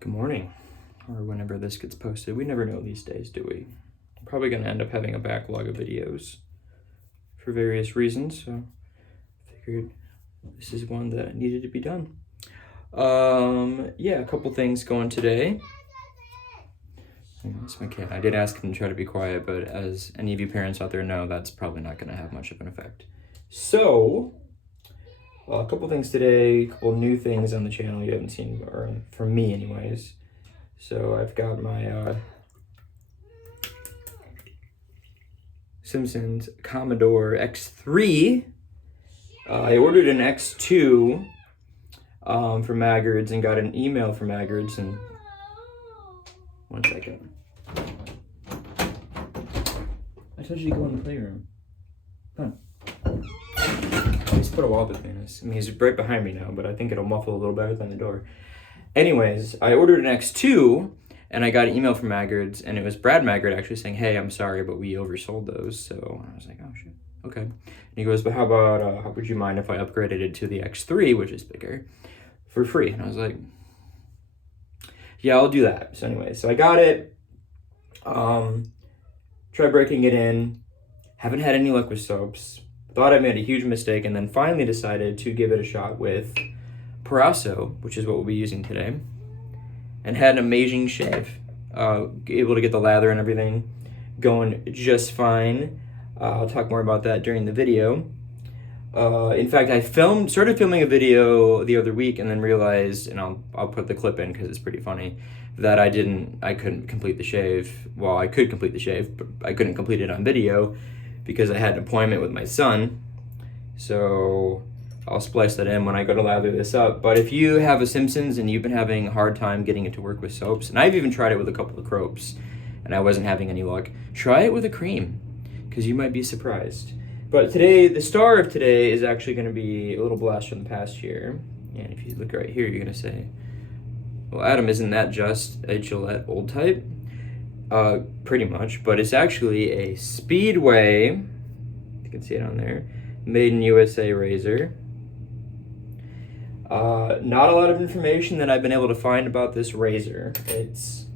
Good morning, or whenever this gets posted. We never know these days, do we? I'm probably going to end up having a backlog of videos for various reasons, so I figured this is one that needed to be done. Yeah, a couple things going today. It's my kid. I did ask him to try to be quiet, but as any of you parents out there know, that's probably not going to have much of an effect. So, a couple things today, a couple new things on the channel you haven't seen, or from me anyways. So I've got my Simpsons Commodore X3. I ordered an X2 from Maggards and got an email from Maggards, and one second. I told you to go in the playroom. Come on. Let's put a wall between us. I mean, he's right behind me now, but I think it'll muffle a little better than the door. Anyways, I ordered an X2, and I got an email from Maggards, and it was Brad Maggard actually saying, "Hey, I'm sorry, but we oversold those." So I was like, "Oh shit, okay." And he goes, "But how about, how would you mind if I upgraded it to the X3, which is bigger, for free?" And I was like, "Yeah, I'll do that." So anyway, so I got it. Tried breaking it in. Haven't had any luck with soaps. Thought I made a huge mistake, and then finally decided to give it a shot with Proraso, which is what we'll be using today, and had an amazing shave. Able to get the lather and everything going just fine. I'll talk more about that during the video. In fact, I started filming a video the other week and then realized, and I'll put the clip in because it's pretty funny, that I couldn't complete the shave. Well, I could complete the shave, but I couldn't complete it on video because I had an appointment with my son. So I'll splice that in when I go to lather this up. But if you have a Simpsons and you've been having a hard time getting it to work with soaps, and I've even tried it with a couple of Cropes, and I wasn't having any luck, try it with a cream, because you might be surprised. But today, the star of today is actually going to be a little blast from the past year. And if you look right here, you're going to say, "Well, Adam, isn't that just a Gillette old type?" Pretty much, but it's actually a Speedway, you can see it on there, made in USA razor. Not a lot of information that I've been able to find about this razor. It's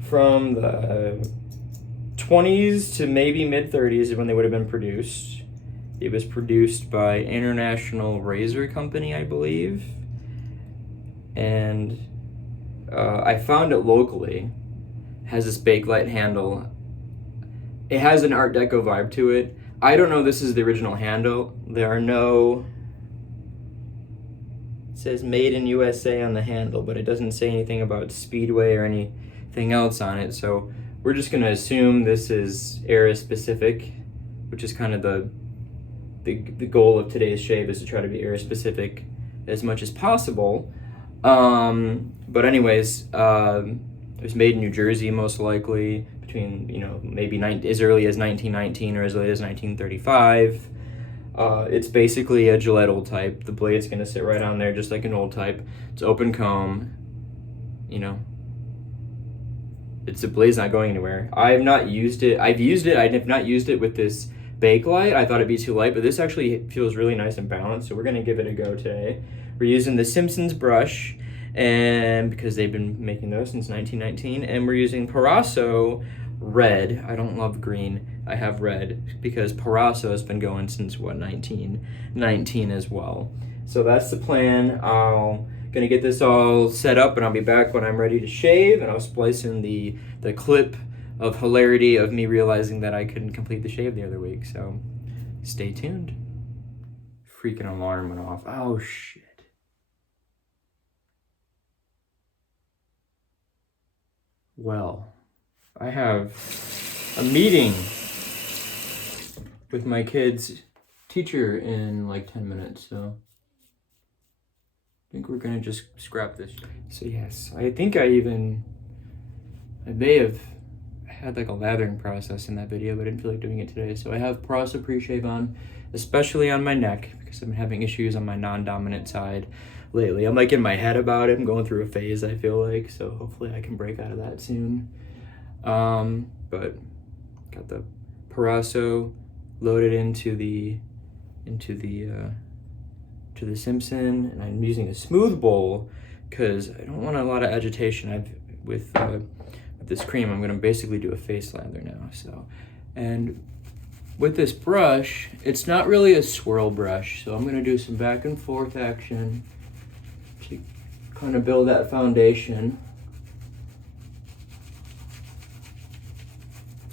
from the 20s to maybe mid-30s is when they would have been produced. It was produced by International Razor Company, I believe. And I found it locally. Has this Bakelite handle. It has an Art Deco vibe to it. I don't know this is the original handle. There are no... It says made in USA on the handle, but it doesn't say anything about Speedway or anything else on it. So we're just going to assume this is era specific, which is kind of the goal of today's shave, is to try to be era specific as much as possible. But anyways, it was made in New Jersey, most likely, between, maybe as early as 1919 or as late as 1935. It's basically a Gillette old type. The blade's going to sit right on there just like an old type. It's open comb, the blade's not going anywhere. I've not used it. I have not used it with this Bakelite. I thought it'd be too light, but this actually feels really nice and balanced, so we're going to give it a go today. We're using the Simpsons brush, and because they've been making those since 1919, and we're using Proraso red. I don't love green. I have red because Proraso has been going since 1919 as well. So that's the plan. Gonna get this all set up, and I'll be back when I'm ready to shave, and I'll splice in the clip of hilarity of me realizing that I couldn't complete the shave the other week. So stay tuned. Freaking alarm went off. Oh shit. Well, I have a meeting with my kid's teacher in like 10 minutes, so I think we're gonna just scrap this. So yes, I think I may have had like a lathering process in that video, but I didn't feel like doing it today. So I have Proraso pre-shave on, especially on my neck, because I've been having issues on my non-dominant side lately. I'm like in my head about it. I'm going through a phase, I feel like, so hopefully I can break out of that soon. But got the Proraso loaded into the Simpson, and I'm using a smooth bowl because I don't want a lot of agitation. With this cream, I'm going to basically do a face lather now. So, and with this brush, it's not really a swirl brush, so I'm going to do some back and forth action to kind of build that foundation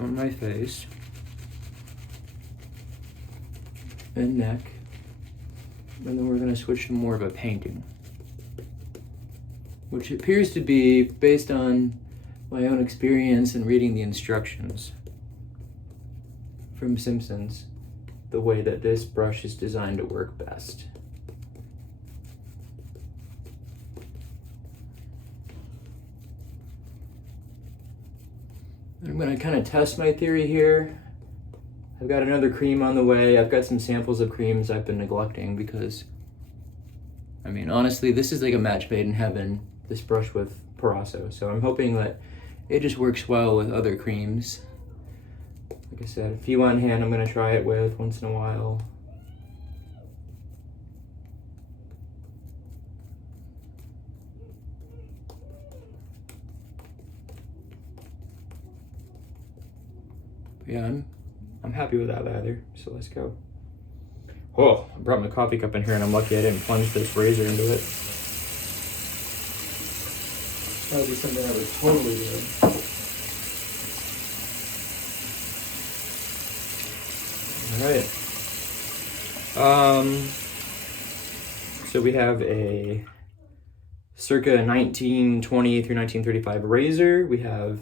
on my face and neck, and then we're going to switch to more of a painting, which appears to be based on my own experience in reading the instructions from Simpsons, the way that this brush is designed to work best. I'm going to kind of test my theory here. I've got another cream on the way. I've got some samples of creams I've been neglecting because, I mean, honestly, this is like a match made in heaven, this brush with Proraso. So I'm hoping that it just works well with other creams. Like I said, a few on hand I'm going to try it with once in a while. But yeah, I'm happy with that lather, so let's go. Oh, I brought my coffee cup in here and I'm lucky I didn't plunge this razor into it. That would be something I would totally do. Alright. So we have a circa 1920 through 1935 razor. We have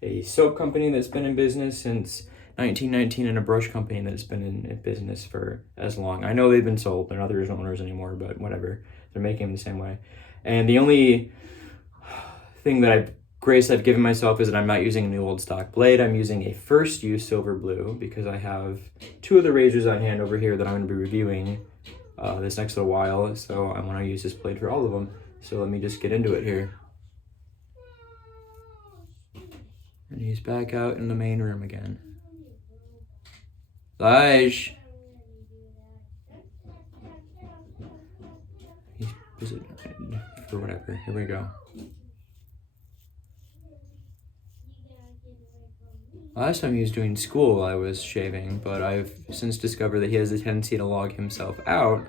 a soap company that's been in business since 1919 and a brush company that's been in business for as long. I know they've been sold. They're not the original owners anymore, but whatever. They're making them the same way. And the only thing that grace I've given myself is that I'm not using a new old stock blade. I'm using a first use silver blue because I have two of the razors on hand over here that I'm going to be reviewing this next little while. So I want to use this blade for all of them. So let me just get into it here. And he's back out in the main room again. Lige! He's busy for whatever. Here we go. Last time he was doing school, I was shaving, but I've since discovered that he has a tendency to log himself out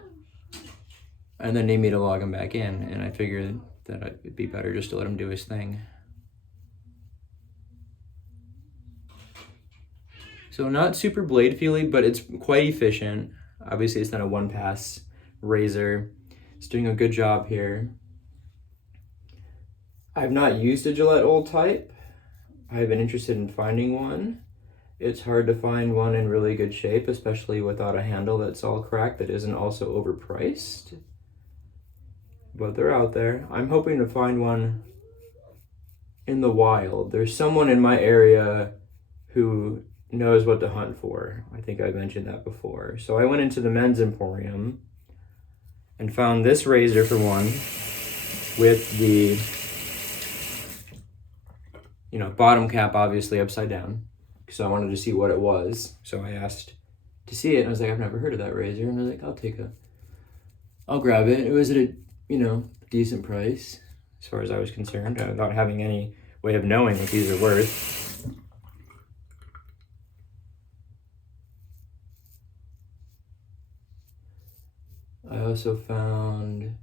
and then need me to log him back in, and I figured that it'd be better just to let him do his thing. So not super blade feely, but it's quite efficient. Obviously it's not a one-pass razor. It's doing a good job here. I've not used a Gillette old type. I've been interested in finding one. It's hard to find one in really good shape, especially without a handle that's all cracked that isn't also overpriced. But they're out there. I'm hoping to find one in the wild. There's someone in my area who knows what to hunt for. I think I mentioned that before. So I went into the men's emporium and found this razor for one with the bottom cap obviously upside down, because I wanted to see what it was. So I asked to see it, and I was like, I've never heard of that razor, and I was like, I'll grab it. It was at a decent price as far as I was concerned, without having any way of knowing what these are worth. I also found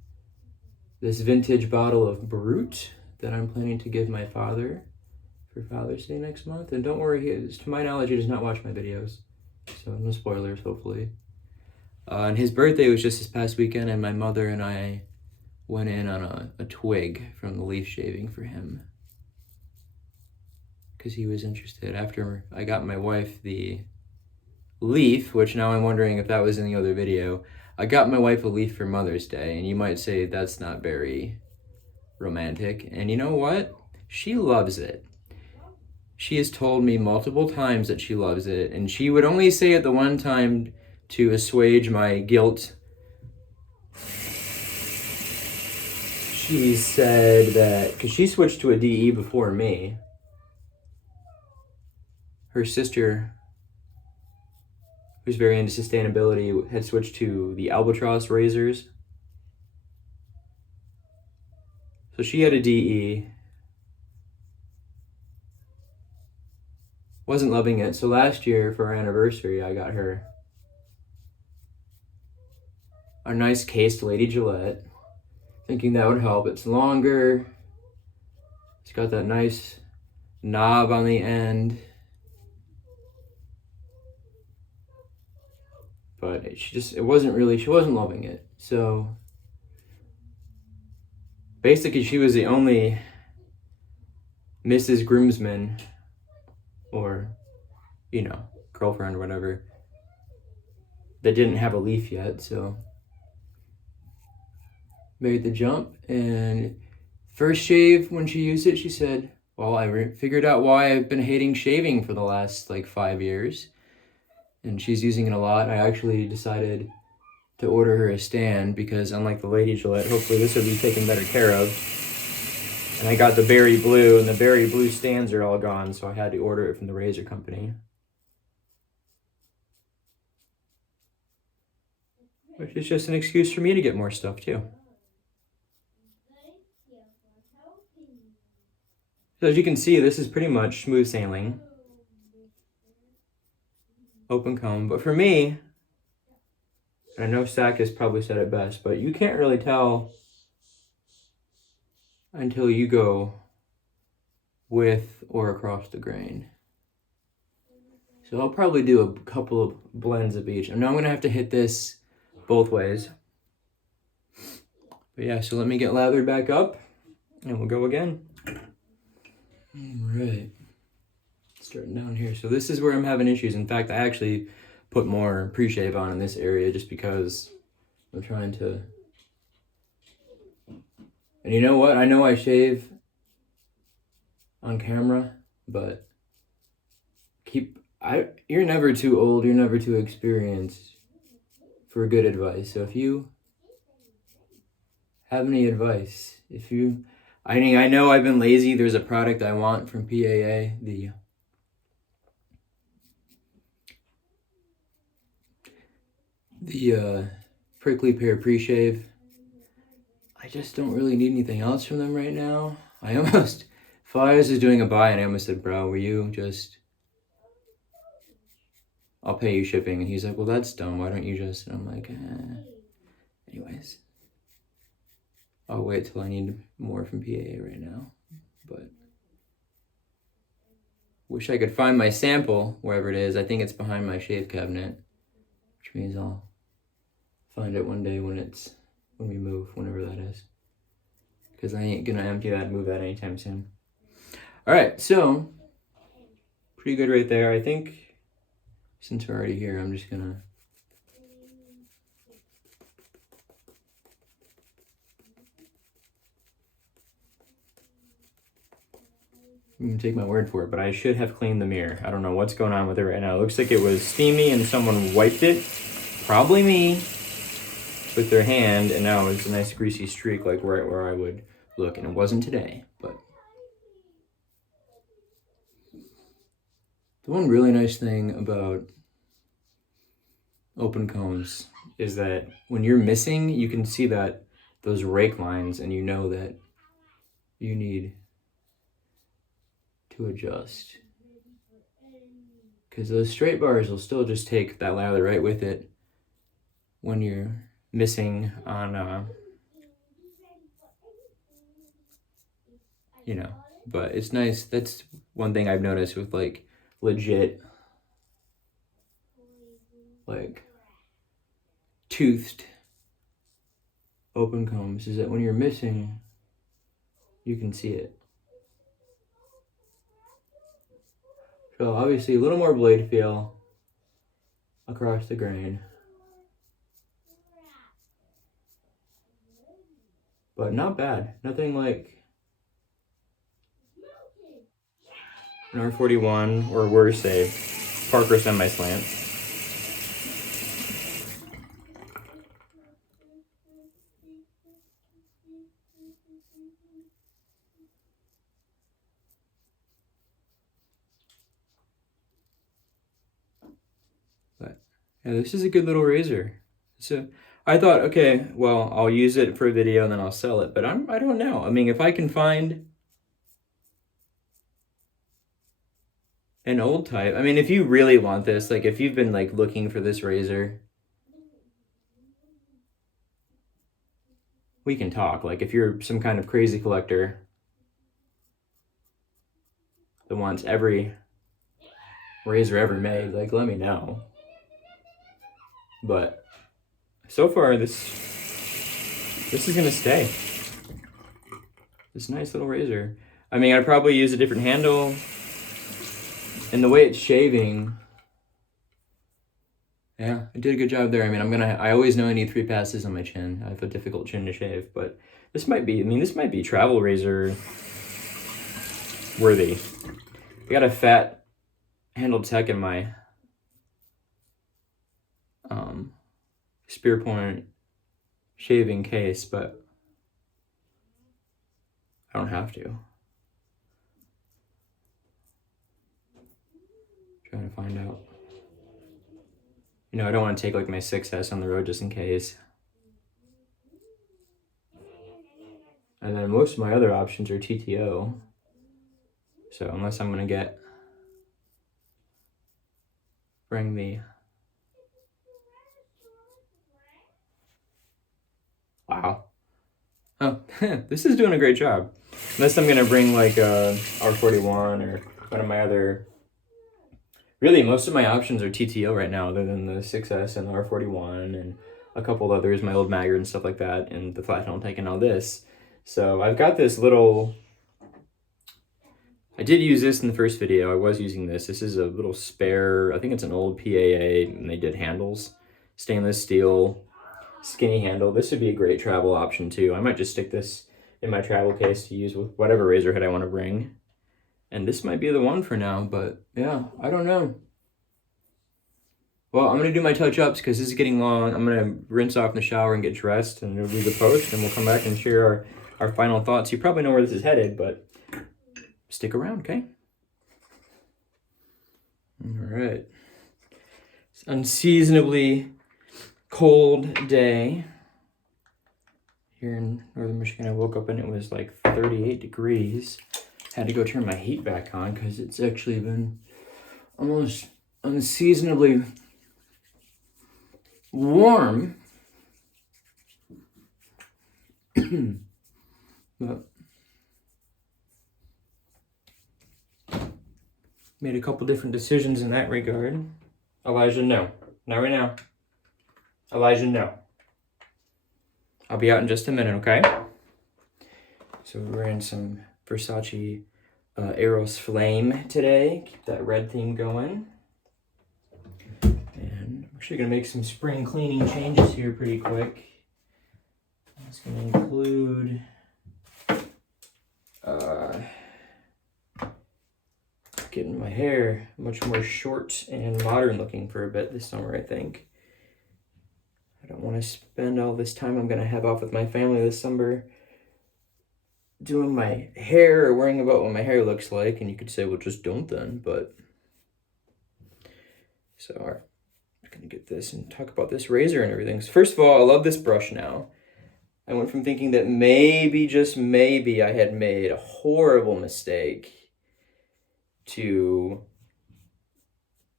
this vintage bottle of Brut that I'm planning to give my father for Father's Day next month. And don't worry, to my knowledge, he does not watch my videos, so no spoilers, hopefully. And his birthday was just this past weekend, and my mother and I went in on a twig from the leaf shaving for him, because he was interested. After I got my wife the leaf, which now I'm wondering if that was in the other video, I got my wife a leaf for Mother's Day, and you might say that's not very romantic. And you know what? She loves it. She has told me multiple times that she loves it, and she would only say it the one time to assuage my guilt. She said that, because she switched to a DE before me, her sister, who's very into sustainability, had switched to the Albatross razors. So she had a DE. Wasn't loving it. So last year for our anniversary, I got her a nice cased Lady Gillette, thinking that would help. It's longer. It's got that nice knob on the end. But she wasn't loving it. So basically she was the only Mrs. Groomsman, or, girlfriend or whatever, that didn't have a leaf yet, so made the jump. And first shave, when she used it, she said, well, I figured out why I've been hating shaving for the last 5 years. And she's using it a lot. I actually decided to order her a stand because, unlike the Lady Gillette, hopefully this will be taken better care of. And I got the berry blue, and the berry blue stands are all gone, so I had to order it from the Razor company. Which is just an excuse for me to get more stuff, too. So as you can see, this is pretty much smooth sailing. Open comb. But for me, and I know Stack has probably said it best, but you can't really tell until you go with or across the grain. So I'll probably do a couple of blends of each. I know I'm going to have to hit this both ways. But yeah, so let me get lathered back up and we'll go again. All right. Starting down here. So this is where I'm having issues. In fact, I actually put more pre-shave on in this area just because I'm trying to... And you know what? I know I shave on camera, but you're never too old, you're never too experienced for good advice. So if you have any advice, I know I've been lazy. There's a product I want from PAA, the prickly pear pre-shave. I just don't really need anything else from them right now. If I was just doing a buy and I almost said, bro, I'll pay you shipping. And he's like, well, that's dumb. Why don't you just... And I'm like, anyways. I'll wait till I need more from PAA right now. But wish I could find my sample, wherever it is. I think it's behind my shave cabinet, which means I'll find it one day when we move, whenever that is. Because I ain't gonna empty that and move that anytime soon. All right, so pretty good right there. I think since we're already here, I'm just gonna take my word for it, but I should have cleaned the mirror. I don't know what's going on with it right now. It looks like it was steamy and someone wiped it, probably me, with their hand, and now it's a nice greasy streak like right where I would look, and it wasn't today. But the one really nice thing about open combs is that when you're missing, you can see those rake lines, and you know that you need to adjust. Because those straight bars will still just take that lather right with it when you're missing on, but it's nice. That's one thing I've noticed with legit, toothed open combs is that when you're missing, you can see it. So obviously a little more blade feel across the grain. But not bad. Nothing like an R41 or worse, a Parker semi-slant. But yeah, this is a good little razor. So I thought, okay, well, I'll use it for a video and then I'll sell it, but I don't know. I mean, if I can find an old type, I mean, if you really want this, like if you've been like looking for this razor, we can talk. Like if you're some kind of crazy collector that wants every razor ever made, like let me know. But so far, this is gonna stay. This nice little razor. I mean, I'd probably use a different handle. And the way it's shaving, yeah, I did a good job there. I mean, I always know I need 3 passes on my chin. I have a difficult chin to shave, but this might be travel razor worthy. I got a fat handled tech in my spear point shaving case, but I don't have to. Trying to find out. You know, I don't want to take like my 6S on the road just in case. And then most of my other options are TTO. So unless I'm gonna bring the, wow. Oh, this is doing a great job. Unless I'm gonna bring like a R41 or one of my other, really most of my options are TTO right now, other than the 6S and the R41 and a couple others, my old Maggard and stuff like that, and the flat helm tank and all this. So I've got this little, I did use this in the first video. I was using this. This is a little spare, I think it's an old PAA, and they did handles. Stainless steel, skinny handle. This would be a great travel option too. I might just stick this in my travel case to use with whatever razor head I want to bring. And this might be the one for now, but yeah, I don't know. Well, I'm going to do my touch-ups because this is getting long. I'm going to rinse off in the shower and get dressed and do the post, and we'll come back and share our final thoughts. You probably know where this is headed, but stick around, okay? All right. It's an unseasonably cold day here in northern Michigan. I woke up and it was like 38 degrees. Had to go turn my heat back on because it's actually been almost unseasonably warm. But made a couple different decisions in that regard. Elijah, no. Not right now. Elijah, no. I'll be out in just a minute, okay? So we're wearing some Versace Eros Flame today. Keep that red theme going. And I'm actually going to make some spring cleaning changes here pretty quick. It's going to include getting my hair much more short and modern looking for a bit this summer, I think. I don't want to spend all this time I'm going to have off with my family this summer doing my hair or worrying about what my hair looks like. And you could say, well, just don't then, but... So, all right, I'm going to get this and talk about this razor and everything. So first of all, I love this brush now. I went from thinking that maybe, just maybe, I had made a horrible mistake to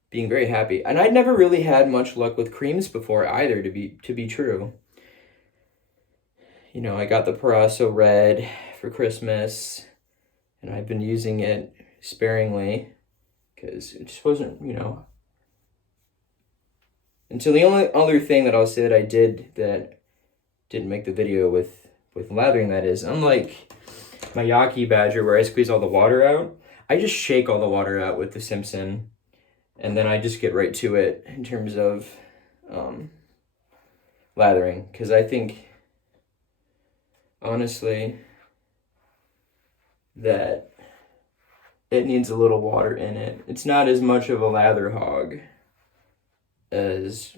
being very happy. And I'd never really had much luck with creams before either, to be true. You know, I got the Proraso Red for Christmas, and I've been using it sparingly because it just wasn't, you know. And so the only other thing that I'll say that I did that didn't make the video with lathering, that is, unlike my Yaki Badger where I squeeze all the water out, I just shake all the water out with the Simpson, and then I just get right to it in terms of lathering, because I think, honestly, that it needs a little water in it. It's not as much of a lather hog as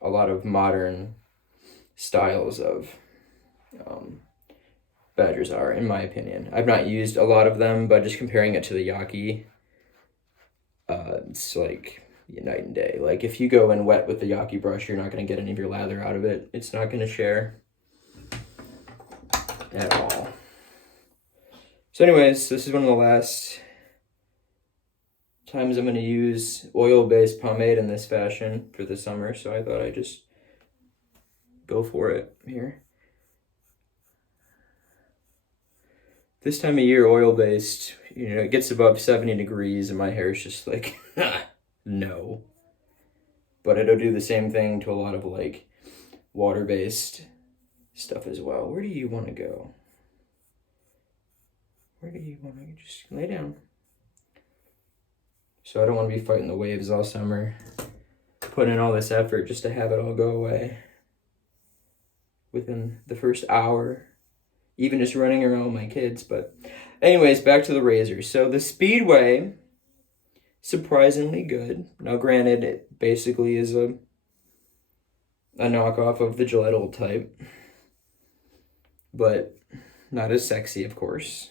a lot of modern styles of Badgers are, in my opinion. I've not used a lot of them, but just comparing it to the Yaki, it's like night and day. Like if you go in wet with the Yaki brush, you're not going to get any of your lather out of it. It's not going to share at all. So anyways, this is one of the last times I'm going to use oil-based pomade in this fashion for the summer, so I thought I'd just go for it here. This time of year, oil-based, it gets above 70 degrees and my hair is just like, no. But it'll do the same thing to a lot of like water-based stuff as well. Where do you want to go? Where do you want to just lay down? So I don't want to be fighting the waves all summer, putting in all this effort just to have it all go away within the first hour, even just running around with my kids. But anyways, back to the razor. So the Speedway, surprisingly good. Now granted, it basically is a knockoff of the Gillette old type, but not as sexy, of course.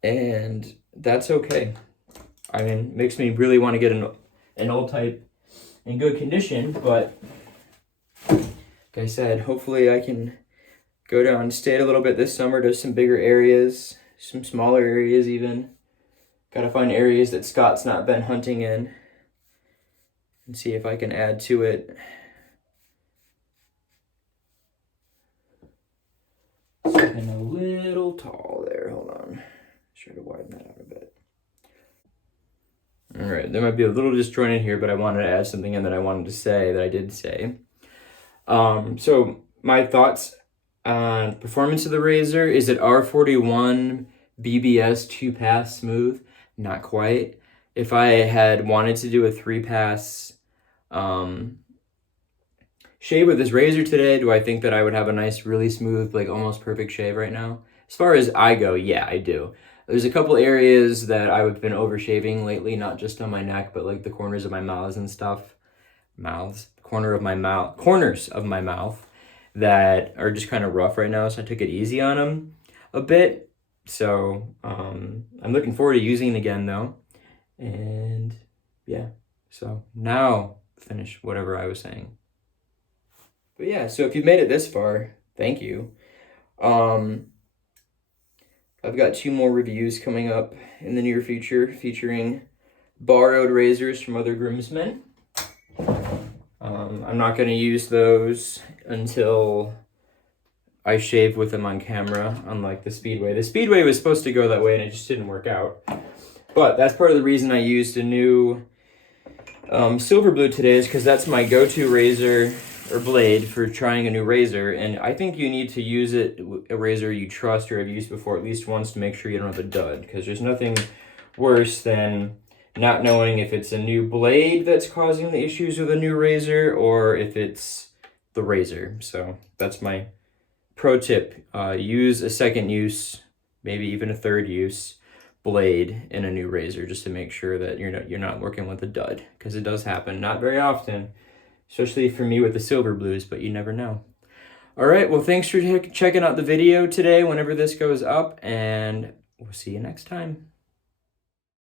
And that's okay. I mean, it makes me really want to get an old type in good condition, but like I said, hopefully I can go down and stay a little bit this summer to some bigger areas, some smaller areas even. Gotta find areas that Scott's not been hunting in and see if I can add to it. Something a little tall there, hold on. Try to widen that out a bit. All right, there might be a little disjointed here, but I wanted to add something in that I wanted to say that I did say. So my thoughts on performance of the razor, is it R41 BBS 2-pass smooth? Not quite. If I had wanted to do a 3-pass shave with this razor today, do I think that I would have a nice, really smooth, like almost perfect shave right now? As far as I go, yeah, I do. There's a couple areas that I've been overshaving lately, not just on my neck, but like the corners of my mouths and stuff. Corners of my mouth that are just kind of rough right now, so I took it easy on them a bit. So I'm looking forward to using it again though. And yeah, so now finish whatever I was saying. But yeah, so if you've made it this far, thank you. I've got 2 more reviews coming up in the near future featuring borrowed razors from other groomsmen. I'm not going to use those until I shave with them on camera, unlike the Speedway. The Speedway was supposed to go that way and it just didn't work out. But that's part of the reason I used a new silver blue today, is because that's my go-to razor or blade for trying a new razor, and I think you need to use a razor you trust or have used before at least once to make sure you don't have a dud, because there's nothing worse than not knowing if it's a new blade that's causing the issues with a new razor or if it's the razor. So that's my pro tip. Use a second use, maybe even a third use blade in a new razor, just to make sure that you're not working with a dud, because it does happen, not very often. Especially for me with the silver blues, but you never know. All right, well, thanks for checking out the video today whenever this goes up, and we'll see you next time.